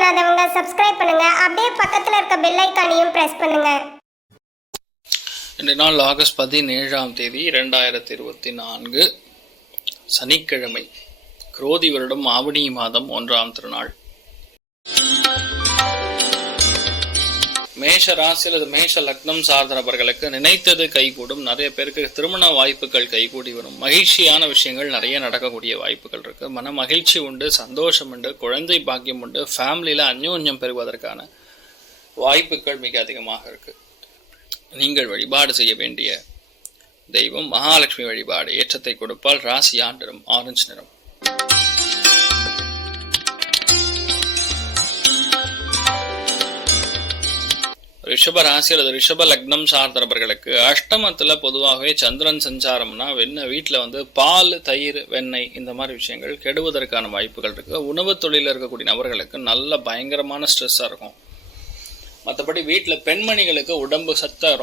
பண்ணாதவங்க சப்ஸ்கிரைப் பண்ணுங்க. அப்படியே பக்கத்துல இருக்க பெல் ஐகானையும் பிரஸ் பண்ணுங்க. இன்றைய நாள் ஆகஸ்ட் 17ஆம் தேதி 2024 சனிக்கிழமை, குரோதி வருடம் ஆவணி மாதம் 1ஆம் திருநாள். மேஷ ராசி அல்லது மேஷ லக்னம் சார்ந்த நபர்களுக்கு நினைத்தது கைகூடும். நிறைய பேருக்கு திருமண வாய்ப்புகள் கைகூடி வரும். மகிழ்ச்சியான விஷயங்கள் நிறைய நடக்கக்கூடிய வாய்ப்புகள் இருக்கு. மன மகிழ்ச்சி உண்டு, சந்தோஷம் உண்டு, குழந்தை பாக்கியம் உண்டு, ஃபேமிலியில அந்யோன்யம் பெறுவதற்கான வாய்ப்புகள் மிக அதிகமாக இருக்கு. நீங்கள் வழிபாடு செய்ய வேண்டிய தெய்வம் மகாலட்சுமி வழிபாடு. ஏற்றத்தை கொடுப்பால். ராசி நிறம் ஆரஞ்சு நிறம். ரிஷப ராசி அல்லது ரிஷப லக்னம் சார்ந்த நபர்களுக்கு அஷ்டமத்துல பொதுவாகவே சந்திரன் சஞ்சாரம்னா வீட்டுல பால், தயிர், வெண்ணெய் இந்த மாதிரி விஷயங்கள் கெடுவதற்கான வாய்ப்புகள் இருக்கு. உணவு தொழில இருக்கக்கூடிய நபர்களுக்கு நல்ல பயங்கரமான ஸ்ட்ரெஸ்ஸா இருக்கும். மற்றபடி வீட்டில் பெண்மணிகளுக்கு உடம்பு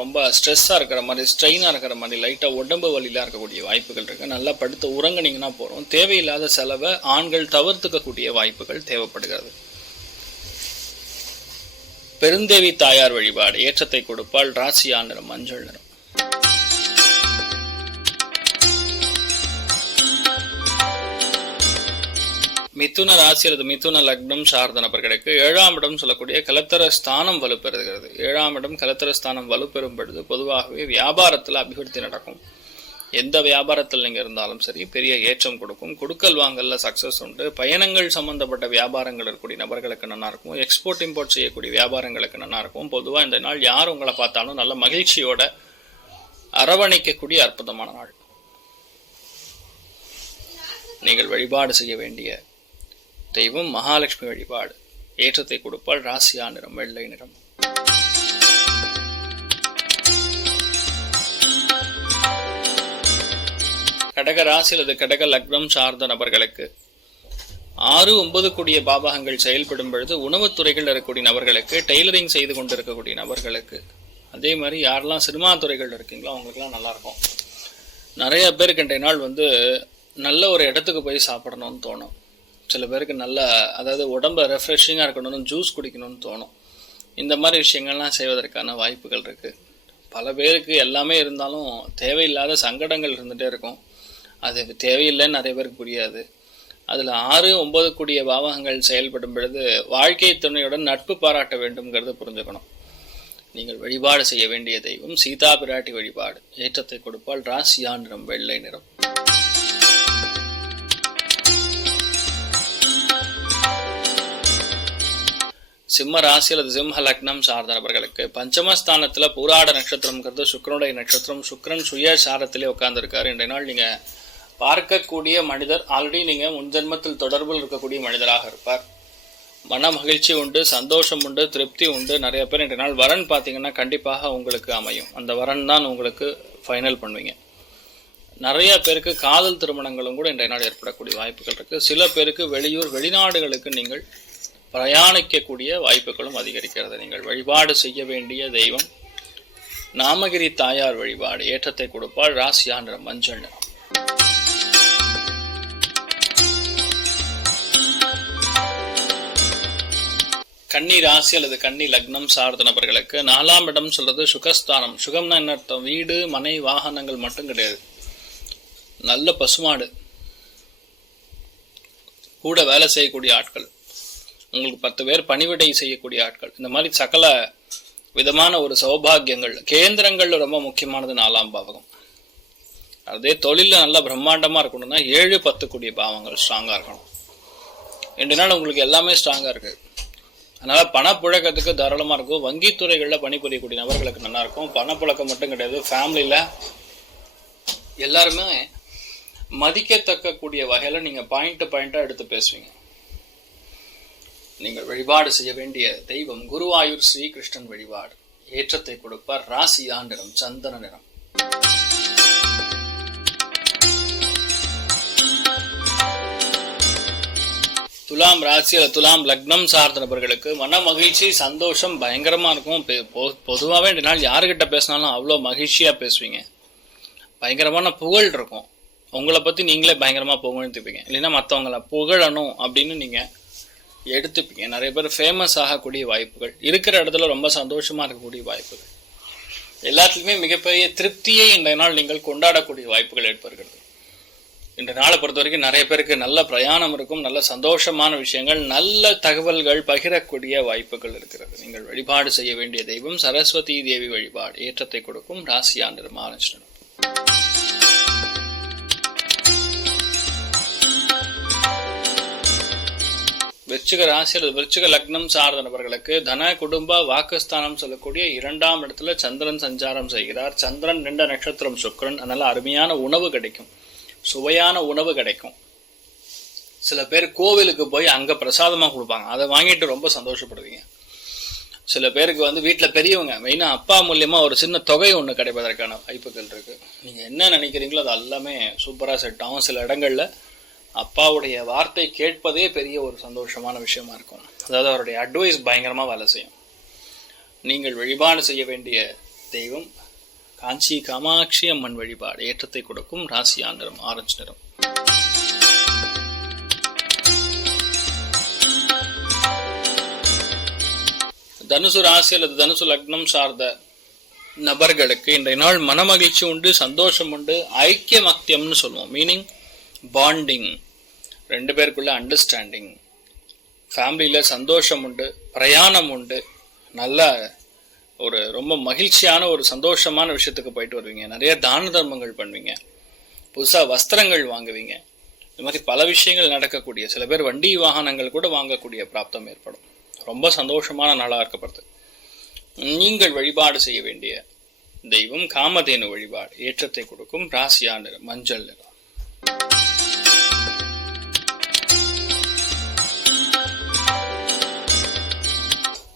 ரொம்ப ஸ்ட்ரெஸ்ஸாக இருக்கிற மாதிரி, ஸ்ட்ரெயினாக இருக்கிற மாதிரி, லைட்டாக உடம்பு வலிலாம் இருக்கக்கூடிய வாய்ப்புகள் இருக்குது. நல்லா படுத்து உறங்குனீங்கன்னா போகிறோம். தேவையில்லாத செலவை ஆண்கள் தவிர்த்துக்கக்கூடிய வாய்ப்புகள் தேவைப்படுகிறது. பெருந்தேவி தாயார் வழிபாடு. ஏற்றத்தை கொடுப்பால். ராசி நிறம் மஞ்சள் நிறம். மிதுன ராசி அல்லது மிதுன லக்னம் சார்ந்த நபர்களுக்கு 7ஆம் இடம் சொல்லக்கூடிய கலத்தர ஸ்தானம் வலுப்பெறுகிறது. 7ஆம் இடம் கலத்தர ஸ்தானம் வலுப்பெறும் பொழுது பொதுவாகவே வியாபாரத்தில் அபிவிருத்தி நடக்கும். எந்த வியாபாரத்தில் நீங்க இருந்தாலும் சரி, பெரிய ஏற்றம் கொடுக்கும். கொடுக்கல் வாங்கல்ல சக்சஸ் உண்டு. பயணங்கள் சம்பந்தப்பட்ட வியாபாரங்கள் இருக்கக்கூடிய நபர்களுக்கு நல்லா இருக்கும். எக்ஸ்போர்ட் இம்போர்ட் செய்யக்கூடிய வியாபாரங்களுக்கு நல்லா இருக்கும். பொதுவாக இந்த நாள் யார் உங்களை பார்த்தாலும் நல்ல மகிழ்ச்சியோட அரவணைக்கக்கூடிய அற்புதமான நாள். நீங்கள் வழிபாடு செய்ய வேண்டிய தெய்வம் மகாலட்சுமி வழிபாடு. ஏற்றத்தை கொடுப்பால். ராசியா நிறம் வெள்ளை நிறம். கடக ராசி அல்லது கடக லக்னம் சார்ந்த நபர்களுக்கு 6, 9 கூடிய பாவகங்கள் செயல்படும் பொழுது உணவுத்துறைகள் இருக்கக்கூடிய நபர்களுக்கு, டெய்லரிங் செய்து கொண்டு இருக்கக்கூடிய நபர்களுக்கு, அதே மாதிரி யாரெல்லாம் சினிமா துறைகள் இருக்கீங்களோ அவங்களுக்குலாம் நல்லா இருக்கும். நிறைய பேருக்கு இன்றைய நாள் நல்ல ஒரு இடத்துக்கு போய் சாப்பிடணும்னு தோணும். சில பேருக்கு அதாவது உடம்பை ரெஃப்ரெஷிங்காக இருக்கணும்னு ஜூஸ் குடிக்கணும்னு தோணும். இந்த மாதிரி விஷயங்கள்லாம் செய்வதற்கான வாய்ப்புகள் இருக்குது. பல பேருக்கு எல்லாமே இருந்தாலும் தேவையில்லாத சங்கடங்கள் இருந்துகிட்டே இருக்கும். அது தேவையில்லைன்னு நிறைய பேருக்கு புரியாது. அதில் 6, 9 கூடிய பாவகங்கள் செயல்படும் பொழுது வாழ்க்கை துணையுடன் நட்பு பாராட்ட வேண்டும்ங்கிறது புரிஞ்சுக்கணும். நீங்கள் வழிபாடு செய்ய வேண்டிய தெய்வம் சீதா பிராட்டி வழிபாடு. ஏற்றத்தை கொடுப்பால். ராசியா நிறம் வெள்ளை நிறம். சிம்ம ராசி அல்லது சிம்ம லக்னம் சார்ந்த நபர்களுக்கு பஞ்சமஸ்தானத்துல பூராட நட்சத்திரம்ங்கிறது சுக்கிரனுடைய நட்சத்திரம். சுக்கிரன் சுய சாரத்திலே உட்கார்ந்து இருக்காரு. இன்றைய நாள் நீங்க பார்க்கக்கூடிய மனிதர் ஆல்ரெடி நீங்க முன்ஜென்மத்தில் தொடர்பில் இருக்கக்கூடிய மனிதராக இருப்பார். மன மகிழ்ச்சி உண்டு, சந்தோஷம் உண்டு, திருப்தி உண்டு. நிறைய பேர் இன்றைய நாள் வரன் பார்த்தீங்கன்னா கண்டிப்பாக உங்களுக்கு அமையும். அந்த வரன் தான் உங்களுக்கு ஃபைனல் பண்ணுவீங்க. நிறைய பேருக்கு காதல் திருமணங்களும் கூட இன்றைய நாள் ஏற்படக்கூடிய வாய்ப்புகள் இருக்கு. சில பேருக்கு வெளியூர், வெளிநாடுகளுக்கு நீங்கள் பிரயாணிக்கக்கூடிய வாய்ப்புகளும் அதிகரிக்கிறது. நீங்கள் வழிபாடு செய்ய வேண்டிய தெய்வம் நாமகிரி தாயார் வழிபாடு. ஏற்றத்தை கொடுப்பால். ராசியா நிறம் மஞ்சள் நிறம். கன்னி ராசி அல்லது கன்னி லக்னம் சார்ந்த நபர்களுக்கு 4ஆம் இடம் சொல்றது சுகஸ்தானம். சுகம்னா என்ன அர்த்தம்? வீடு, மனை, வாகனங்கள் மட்டும் கிடையாது. நல்ல பசுமாடு, கூட வேலை செய்யக்கூடிய ஆட்கள், உங்களுக்கு 10 பேர் பணிவிடை செய்யக்கூடிய ஆட்கள், இந்த மாதிரி சகல விதமான ஒரு சௌபாகியங்கள். கேந்திரங்கள் ரொம்ப முக்கியமானது 4ஆம் பாவகம். அதே தொழில நல்லா பிரம்மாண்டமா இருக்கணும்னா 7, 10 கூடிய பாவங்கள் ஸ்ட்ராங்கா இருக்கணும். 2 நாள் உங்களுக்கு எல்லாமே ஸ்ட்ராங்கா இருக்கு. அதனால பணப்புழக்கத்துக்கு தாராளமா இருக்கும். வங்கித்துறைகள்ல பணிபுரியக்கூடிய நபர்களுக்கு நல்லா இருக்கும். பணப்புழக்கம் மட்டும் கிடையாது, ஃபேமிலியில எல்லாருமே மதிக்கத்தக்க கூடிய வகையில நீங்க பாயிண்டா எடுத்து பேசுவீங்க. நீங்கள் வழிபாடு செய்ய வேண்டிய தெய்வம் குருவாயூர் ஸ்ரீகிருஷ்ணன் வழிபாடு. ஏற்றத்தை கொடுப்பார். ராசியா நிறம் சந்தன நிறம். துலாம் ராசி அல்லது துலாம் லக்னம் சார்ந்த நபர்களுக்கு மன மகிழ்ச்சி, சந்தோஷம் பயங்கரமா இருக்கும். பொதுவாகவே இந்த நாள் யாருக்கிட்ட பேசினாலும் அவ்வளோ மகிழ்ச்சியா பேசுவீங்க. பயங்கரமான புகழ் இருக்கும். உங்களை பத்தி நீங்களே பயங்கரமா புகழ்ந்துப்பீங்க. இல்லைன்னா மற்றவங்களை புகழணும் அப்படின்னு நீங்க எடுத்துப்பீங்க. நிறைய பேர் ஃபேமஸ் ஆகக்கூடிய வாய்ப்புகள், இருக்கிற இடத்துல ரொம்ப சந்தோஷமா இருக்கக்கூடிய வாய்ப்புகள், எல்லாத்துலயுமே மிகப்பெரிய திருப்தியை இன்றைய நாள் நீங்கள் கொண்டாடக்கூடிய வாய்ப்புகள் ஏற்படுகிறது. இந்த நாளை பொறுத்த வரைக்கும் நிறைய பேருக்கு நல்ல பிரயாணம் இருக்கும், நல்ல சந்தோஷமான விஷயங்கள், நல்ல தகவல்கள் பகிரக்கூடிய வாய்ப்புகள் இருக்கிறது. நீங்கள் வழிபாடு செய்ய வேண்டிய தெய்வம் சரஸ்வதி தேவி வழிபாடு, ஏற்றத்தை கொடுக்கும். ராசியா நிறம் ஆரஞ்சு நிறம். விருச்சிக ராசி அல்லது விருச்சிக லக்னம் சார்ந்த நபர்களுக்கு தன குடும்ப வாக்குஸ்தானம் சொல்லக்கூடிய 2ஆம் இடத்துல சந்திரன் சஞ்சாரம் செய்கிறார். சந்திரன் 2 நட்சத்திரம் சுக்கிரன். அதனால அருமையான உணவு கிடைக்கும், சுவையான உணவு கிடைக்கும். சில பேர் கோவிலுக்கு போய் அங்க பிரசாதமா கொடுப்பாங்க, அதை வாங்கிட்டு ரொம்ப சந்தோஷப்படுவீங்க. சில பேருக்கு வீட்டுல பெரியவங்க, மெயினா அப்பா மூலியமா ஒரு சின்ன தொகை ஒண்ணு கிடைப்பதற்கான வாய்ப்புகள் இருக்கு. நீங்க என்ன நினைக்கிறீங்களோ அது எல்லாமே சூப்பரா செட் ஆகும். சில இடங்கள்ல அப்பாவுடைய வார்த்தை கேட்பதே பெரிய ஒரு சந்தோஷமான விஷயமா இருக்கும். அதாவது அவருடைய அட்வைஸ் பயங்கரமா வேலை செய்யும். நீங்கள் வழிபாடு செய்ய வேண்டிய தெய்வம் காஞ்சி காமாட்சி அம்மன் வழிபாடு, ஏற்றத்தை கொடுக்கும். ராசியா நிறம் ஆரஞ்சு நிறம். தனுசு ராசி அல்லது தனுசு லக்னம் சார்ந்த நபர்களுக்கு இன்றைய நாள் மனமகிழ்ச்சி உண்டு, சந்தோஷம் உண்டு, ஐக்கியமத்தியம்னு சொல்லுவோம். மீனிங் பாண்டிங், 2 பேருக்குள்ள அண்டர்ஸ்டாண்டிங், ஃபேமிலியில சந்தோஷம் உண்டு, பிரயாணம் உண்டு, நல்ல ஒரு ரொம்ப மகிழ்ச்சியான ஒரு சந்தோஷமான விஷயத்துக்கு போயிட்டு வருவீங்க. நிறைய தான தர்மங்கள் பண்ணுவீங்க, புதுசா வஸ்திரங்கள் வாங்குவீங்க. இந்த மாதிரி பல விஷயங்கள் நடக்கக்கூடிய, சில பேர் வண்டி வாகனங்கள் கூட வாங்கக்கூடிய பிராப்தம் ஏற்படும். ரொம்ப சந்தோஷமான நாளா இருக்கப்படுது. நீங்கள் வழிபாடு செய்ய வேண்டிய தெய்வம் காமதேனு வழிபாடு, ஏற்றத்தை கொடுக்கும். ராசியா நிறம் மஞ்சள் நிறம்.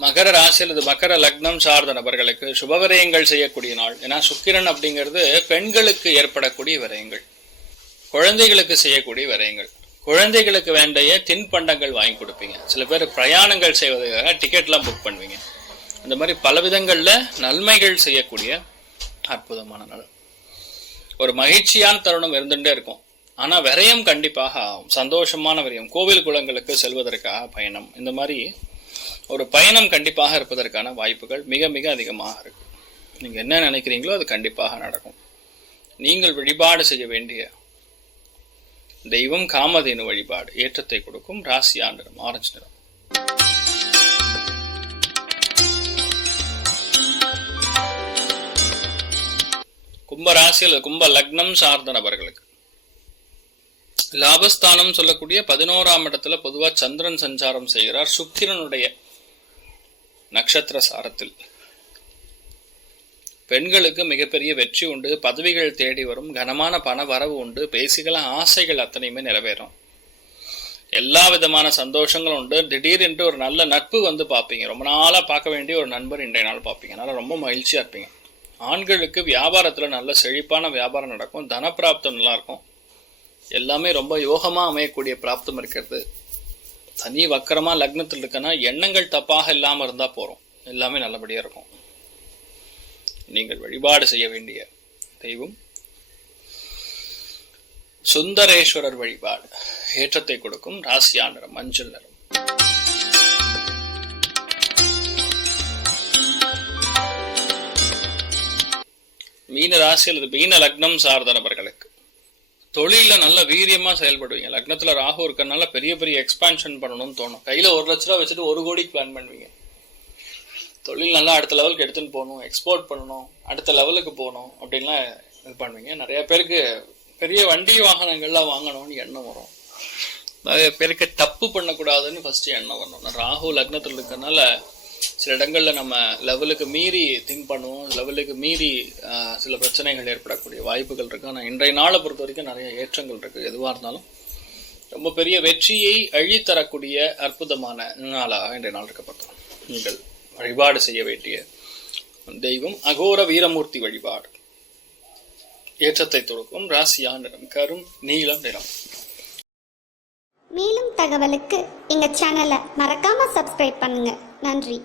மகர ராசி அல்லது மகர லக்னம் சார்ந்த நபர்களுக்கு சுபவிரயங்கள் செய்யக்கூடிய நாள். ஏன்னா சுக்கிரன் அப்படிங்கிறது பெண்களுக்கு ஏற்படக்கூடிய விரயங்கள், குழந்தைகளுக்கு செய்யக்கூடிய விரயங்கள். குழந்தைகளுக்கு வேண்டிய தின்பண்டங்கள் வாங்கி கொடுப்பீங்க. சில பேர் பிரயாணங்கள் செய்வதற்காக டிக்கெட்லாம் புக் பண்ணுவீங்க. இந்த மாதிரி பல விதங்கள்ல நன்மைகள் செய்யக்கூடிய அற்புதமான நாள். ஒரு மகிழ்ச்சியான தருணம் இருந்துட்டே இருக்கும். ஆனா விரயம் கண்டிப்பாக ஆகும், சந்தோஷமான விரயம். கோவில் குளங்களுக்கு செல்வதற்காக பயணம், இந்த மாதிரி ஒரு பயணம் கண்டிப்பாக இருப்பதற்கான வாய்ப்புகள் மிக மிக அதிகமாக இருக்கு. நீங்க என்ன நினைக்கிறீங்களோ அது கண்டிப்பாக நடக்கும். நீங்கள் வழிபாடு செய்ய வேண்டிய தெய்வம் காமதேனு வழிபாடு, ஏற்றத்தை கொடுக்கும். ராசியா நிறம் ஆரஞ்சு நிறம். கும்ப ராசி அல்லது கும்ப லக்னம் சார்ந்த நபர்களுக்கு லாபஸ்தானம் சொல்லக்கூடிய 11ஆம் இடத்துல பொதுவா சந்திரன் சஞ்சாரம் செய்கிறார். சுக்கிரனுடைய நட்சத்திர சாரத்தில் பெண்களுக்கு மிகப்பெரிய வெற்றி உண்டு, பதவிகள் தேடி வரும், கனமான பண வரவு உண்டு, பேசிகள ஆசைகள் அத்தனையுமே நிறைவேறும், எல்லா விதமான சந்தோஷங்களும் உண்டு. திடீரென்று ஒரு நல்ல நட்பு பார்ப்பீங்க. ரொம்ப நாளா பார்க்க வேண்டிய ஒரு நண்பர் இன்றைய நாள் பார்ப்பீங்க. அதனால ரொம்ப மகிழ்ச்சியா இருப்பீங்க. ஆண்களுக்கு வியாபாரத்துல நல்ல செழிப்பான வியாபாரம் நடக்கும், தனப்பிராப்தம் நல்லா இருக்கும். எல்லாமே ரொம்ப யோகமா அமையக்கூடிய பிராப்தம் இருக்கிறது. சனி வக்கரமா லக்னத்தில் இருக்கனா எண்ணங்கள் தப்பாக இல்லாம இருந்தா போறோம், எல்லாமே நல்லபடியா இருக்கும். நீங்கள் வழிபாடு செய்ய வேண்டிய தெய்வம் சுந்தரேஸ்வரர் வழிபாடு, ஏற்றத்தை கொடுக்கும். ராசியா நிறம் மஞ்சள் நிறம். மீன ராசி அல்லது மீன லக்னம் சார்ந்த நபர்களுக்கு தொழில நல்ல வீரியமா செயல்படுவீங்க. லக்னத்துல ராகு இருக்கறனால பெரிய பெரிய எக்ஸ்பான்ஷன் பண்ணணும்னு தோணும். கையில 1 லட்ச ரூபா வச்சுட்டு 1 கோடிக்கு பிளான் பண்ணுவீங்க. தொழில் நல்லா அடுத்த லெவலுக்கு எடுத்துன்னு போகணும், எக்ஸ்போர்ட் பண்ணணும், அடுத்த லெவலுக்கு போகணும் அப்படின்லாம் இது பண்ணுவீங்க. நிறைய பேருக்கு பெரிய வண்டி வாகனங்கள்லாம் வாங்கணும்னு எண்ணம் வரும். நிறைய பேருக்கு தப்பு பண்ணக்கூடாதுன்னு ஃபர்ஸ்ட் எண்ணம் வரணும். ராகு லக்னத்தில் இருக்கறனால சில இடங்கள்ல நம்ம லெவலுக்கு மீறி திங்க் பண்ணுவோம், லெவலுக்கு மீறி சில பிரச்சனைகள் ஏற்படக்கூடிய வாய்ப்புகள் இருக்கு. ஆனால் இன்றைய நாளை பொறுத்த வரைக்கும் நிறைய ஏற்றங்கள் இருக்கு. எதுவாக இருந்தாலும் ரொம்ப பெரிய வெற்றியை அழித்தரக்கூடிய அற்புதமான நாளாக இன்றைய நாள் இருக்கப்பட்டோம். நீங்கள் வழிபாடு செய்ய வேண்டிய தெய்வம் அகோர வீரமூர்த்தி வழிபாடு, ஏற்றத்தை கொடுக்கும். ராசியா நிறம் கரும் நீலம் நிறம். மேலும் தகவலுக்கு எங்க சேனலை மறக்காம சப்ஸ்கிரைப் பண்ணுங்க. நன்றி.